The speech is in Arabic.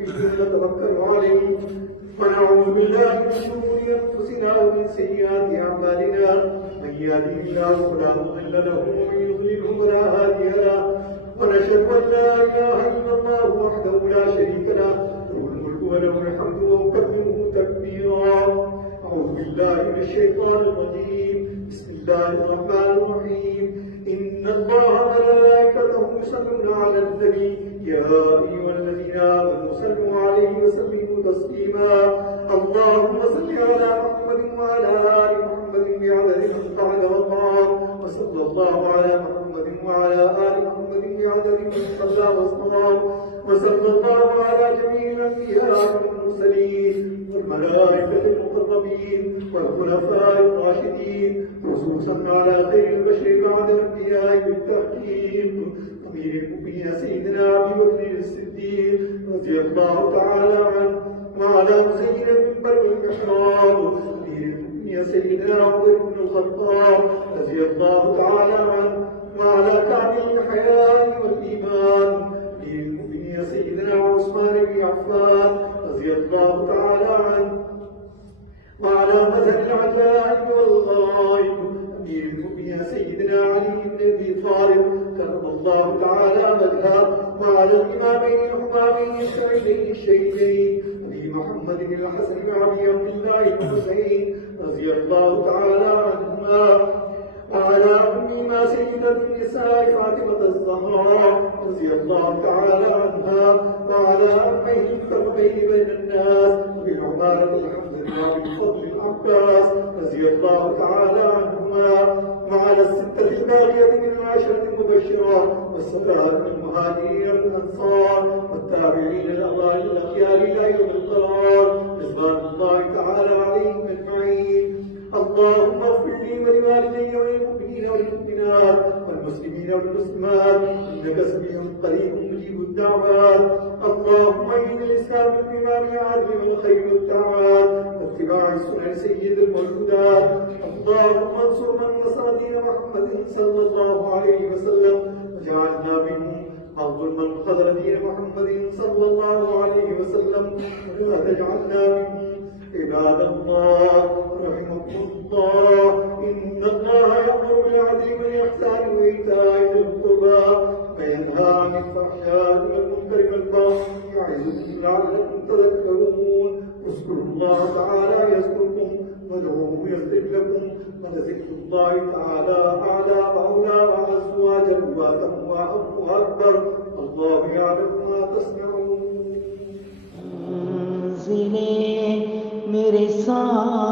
به ونتوكل عليه ونعوذ بالله من شرور أنفسنا ومن سيئات أعمالنا من يهده الله فلا مضل له ومن يضلله فلا هادي له ونشهد أن لا إله إلا الله وحده لا شريك له له الملك وله الحمد ونكبره تكبيرا. أعوذ بالله من الشيطان الرجيم. بسم الله الرحمن الرحيم. إن الله وملائكته يصلون على النبي يا أيها الذين آمنوا صلوا عليه وسلموا تسليما. اللهم صل على محمد وعلى آل محمد بعدد من بعد وقام وصلى الله على محمد وعلى آل محمد بعدد من صلى وصام وصلى الله على جميع الأنبياء والمرسلين والملائكة المقربين والخلفاء الراشدين خصوصا على خير البشر بعد الأنبياء بالتحقيق أمير المؤمنين سيدنا أبي بكر الصديق رضي الله تعالى عنه وعلى مزين المنبر والمحراب أمير المؤمنين سيدنا عمر بن الخطاب رضي الله تعالى عنه وعلى كامل الحياة والإيمان أمير المؤمنين سيدنا عثمان بن عفان رضي الله تعالى عنه وعلى مثل العجائب والغرائب أمير المؤمنين سيدنا علي بن أبي طالب كرم الله تعالى وجهه وعلى الإمامين الحمامين السعيدين الشهيدين أبي محمد الحسن بن أبي عبد الله الحسين رضي الله تعالى عنهما وعلى أمهما سيدة النساء فاطمة الزهراء رضي الله تعالى عنها وعلى أمه الكرمين بين الناس بالعمارة الحمد لله بفضل العباس رضي الله تعالى عنهما وعلى الستة الباقية من العشرة المبشرة والسبعة من المهاجرين والأنصار والتابعين الأوائل الأخيار إلى يوم القرار رضوان الله تعالى عليهم أجمعين. اللهم اغفر لي ولوالدي وللمؤمنين والمؤمنات والمسلمين والمسلمات انك سميع قريب مجيب الدعوات. اللهم اعن الاسلام بالامام العادل والخير والدعوات واتباع سنن سيد الموجودات. اللهم انصر من نصر دين محمد صلى الله عليه وسلم وجعلنا منهم أفضل من خذل دين محمد صلى الله عليه وسلم ولا تجعلنا منهم. عباد الله رحمكم الله إن الله يأمر بالعدل والإحسان وإيتاء ذي القربى وينهى عن الفحشاء والمنكر والبغي يعظكم لعلكم تذكرون. اذكروا الله تعالى يذكركم وادعوه يستجب لكم ولذكر الله تعالى أعلى وأولى وأعز وأجل وأتم وأحق وأكبر. الله يعلم ما تصنعون. मेरे साथ